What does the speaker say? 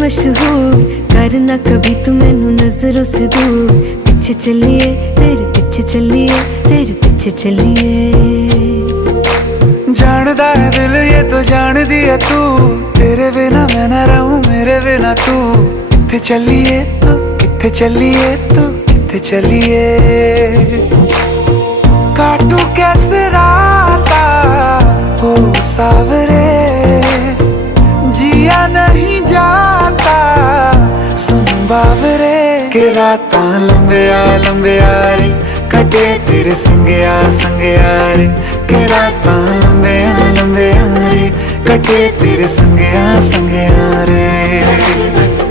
मशहूर, करना कभी तू मैनू नजरों से दूर। पीछे चलिए तेरे पीछे चलिए, तेरे पीछे चलिए। जानदा है दिल ये तो जान दिया तू, तेरे बिना मैं ना रहूं मेरे बिना तू। किथे चलिए तू, किथे चलिए तू, किथे चलिए। काटू कैसे राता हो सावरे, जिया नहीं जाता सुन बावरे। के रातां लंबिया लंबिया रे, कटे तेरे संगया संगया रे। के रातां लंबिया लंबिया रे, कटे तेरे संगया संगया रे।